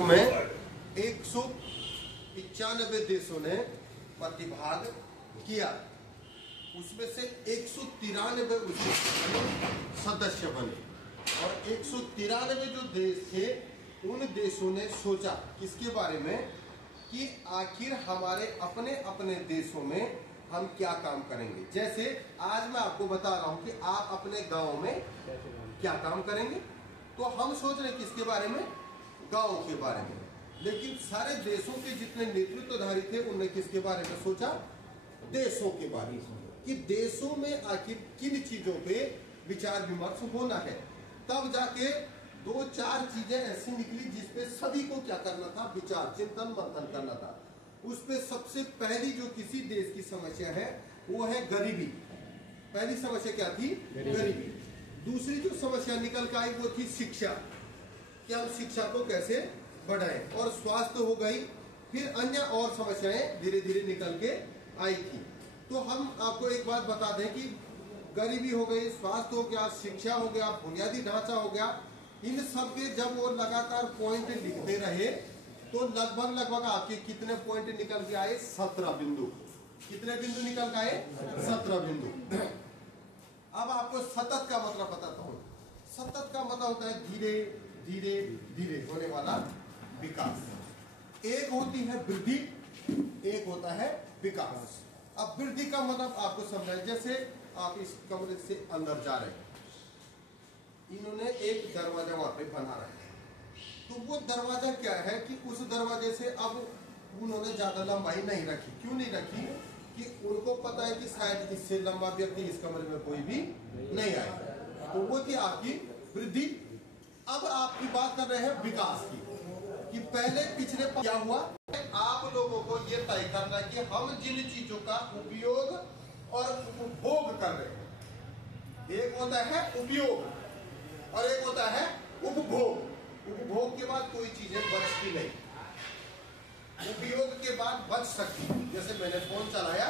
में 195 देशों ने प्रतिभाग किया, उसमें से 193 सदस्य बने और 193 जो देश थे उन देशों ने सोचा किसके बारे में कि आखिर हमारे अपने अपने देशों में हम क्या काम करेंगे। जैसे आज मैं आपको बता रहा हूं कि आप अपने गांव में क्या काम करेंगे, तो हम सोच रहे किसके बारे में, गांव के बारे में। लेकिन सारे देशों के जितने नेतृत्वधारी थे उनने किसके बारे में सोचा, देशों के बारे में, कि देशों में आखिर किन चीजों पे विचार विमर्श होना है। तब जाके 2-4 चीजें ऐसी निकली जिसपे सभी को क्या करना था, विचार चिंतन मंथन करना था। उसपे सबसे पहली जो किसी देश की समस्या है वो है गरीबी। पहली समस्या क्या थी, गरीबी। दूसरी जो समस्या निकल के आई वो थी शिक्षा, कि हम शिक्षा को कैसे बढ़ाएं, और स्वास्थ्य हो गई। फिर अन्य और समस्याएं धीरे धीरे निकल के आई थी। तो हम आपको एक बात बता दें कि गरीबी हो गई, स्वास्थ्य हो गया, शिक्षा हो गया, बुनियादी ढांचा हो गया, इन सब के जब वो लगातार पॉइंट लिखते रहे तो लगभग आपके कितने पॉइंट निकल के आए, 17 बिंदु। कितने बिंदु निकल के आए, 17 बिंदु। अब आपको सतत का मतलब बताता हूं। सतत का मतलब होता है धीरे धीरे धीरे होने वाला विकास। एक होती है वृद्धि, एक होता है विकास। अब वृद्धि का मतलब आपको समझाएं, जैसे आप इस कमरे से अंदर जा रहे हैं, इन्होंने एक दरवाजा वहां पे बना रखा है, तो वो दरवाजा क्या है कि उस दरवाजे से अब उन्होंने ज्यादा लंबाई नहीं रखी। क्यों नहीं रखी, कि उनको पता है कि शायद इससे लंबा व्यक्ति इस कमरे में कोई भी नहीं आएगा, तो वो थी आपकी वृद्धि। अब आपकी बात कर रहे हैं विकास की, कि पहले पिछले क्या हुआ, आप लोगों को ये तय करना है कि हम जिन चीजों का उपयोग और उपभोग कर रहे हैं, एक होता है उपयोग और एक होता है उपभोग। उपभोग के बाद कोई चीजें बचती नहीं, उपयोग के बाद बच सकती। जैसे मैंने फोन चलाया,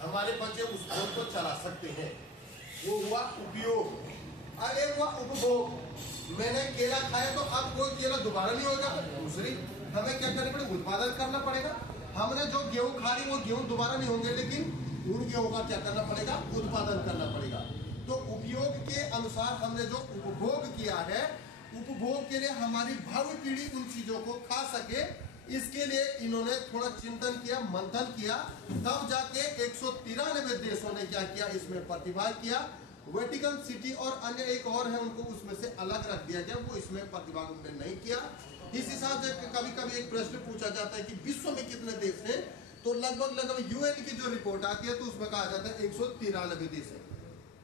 हमारे बच्चे उस फोन को चला सकते हैं, वो हुआ उपयोग। और एक हुआ उपभोग, मैंने केला खाया तो अब कोई केला दोबारा नहीं होगा, दूसरी हमें क्या करना पड़ेगा, उत्पादन करना पड़ेगा। हमने जो गेहूं खा ली वो गेहूं दोबारा नहीं होंगे, लेकिन उन गेहूं का क्या करना पड़ेगा, उत्पादन करना पड़ेगा। तो उपयोग के अनुसार हमने जो उपभोग किया है, उपभोग के लिए हमारी भावी पीढ़ी उन चीजों को खा सके, इसके लिए इन्होंने थोड़ा चिंतन किया, मंथन किया। तब जाके 193 देशों ने क्या किया, इसमें प्रतिभाग किया। वेटिकन सिटी और अन्य एक और है, उनको उसमें से अलग रख दिया गया, वो इसमें प्रतिभाग उन्होंने नहीं किया। इस हिसाब से कभी कभी एक प्रश्न पूछा जाता है कि विश्व में कितने देश हैं, तो लगभग यूएन की जो रिपोर्ट आती है तो उसमें कहा जाता है 193 देश है।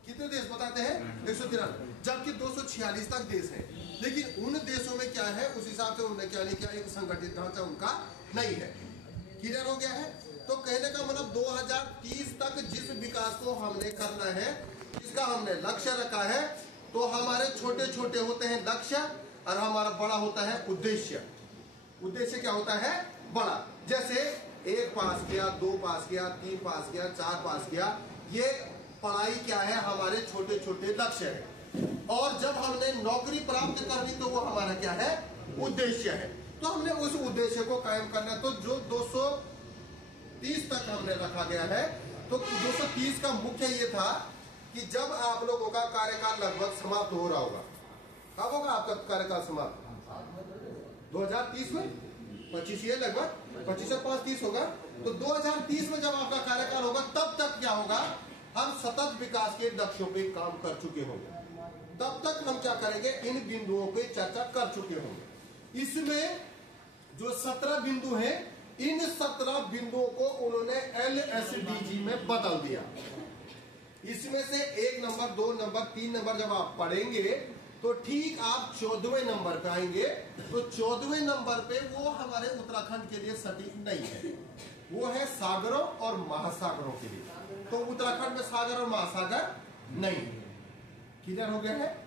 कितने देश बताते हैं, 193, जबकि 246 तक देश हैं। लेकिन उन देशों में क्या है, उस हिसाब से उन्होंने क्या नहीं किया, एक संगठित ढांचा उनका नहीं है। क्लियर हो गया है। तो कहने का मतलब 2030 तक जिस विकास को हमने करना है, इसका हमने लक्ष्य रखा है, तो हमारे छोटे छोटे होते हैं लक्ष्य और हमारा बड़ा होता है उद्देश्य। उद्देश्य क्या होता है, बड़ा। जैसे 1 पास किया, 2 पास किया, 3 पास किया, 4 पास किया, ये पढ़ाई क्या है, हमारे छोटे छोटे लक्ष्य है। और जब हमने नौकरी प्राप्त करनी तो वो हमारा क्या है, उद्देश्य है। तो हमने उस उद्देश्य को कायम करना है। तो जो 230 तक हमने रखा गया है, तो 230 का मुख्य ये था कि जब आप लोगों का कार्यकाल लगभग समाप्त हो रहा होगा। कब होगा आपका कार्यकाल समाप्त, 2030 में, 25 ये लगभग 25 और 5 30 होगा। तो 2030 में जब आपका कार्यकाल होगा, तब तक क्या होगा, हम सतत विकास के लक्ष्यों पे काम कर चुके होंगे। तब तक हम क्या करेंगे, इन बिंदुओं पे चर्चा कर चुके होंगे। इसमें जो 17 बिंदु हैं, इन 17 बिंदुओं को उन्होंने LSDG में बदल दिया। इसमें से 1 नंबर, 2 नंबर, 3 नंबर जब आप पढ़ेंगे तो ठीक आप 14वें नंबर पे आएंगे। तो 14वें नंबर पे वो हमारे उत्तराखंड के लिए सटीक नहीं है, वो है सागरों और महासागरों के लिए। तो उत्तराखंड में सागर और महासागर नहीं है। क्लियर हो गया है,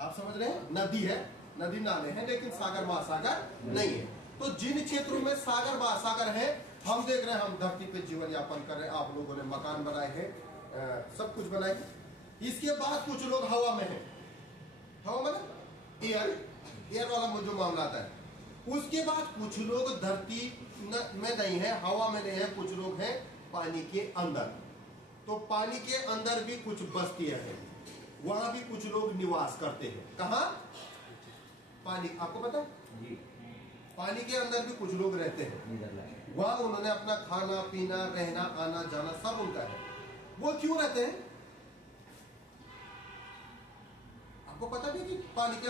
आप समझ रहे हैं। नदी है, नदी नाले हैं, लेकिन सागर महासागर नहीं है। तो जिन क्षेत्रों में सागर महासागर है, हम देख रहे हैं, हम धरती पे जीवन यापन कर रहे हैं, आप लोगों ने मकान बनाए हैं, सब कुछ बनाए। इसके बाद कुछ लोग हवा में है, हवा में एयर वाला जो मामला आता है, उसके बाद कुछ लोग धरती में नहीं है, हवा में नहीं है, कुछ लोग हैं पानी के अंदर। तो पानी के अंदर भी कुछ बस्तियां हैं, वहां भी कुछ लोग निवास करते हैं। कहा? पानी, आपको पता है? पानी के अंदर भी कुछ लोग रहते हैं, वहां उन्होंने अपना खाना पीना रहना आना जाना सब उनका है। वो क्यों रहते हैं? आपको पता नहीं कि पानी के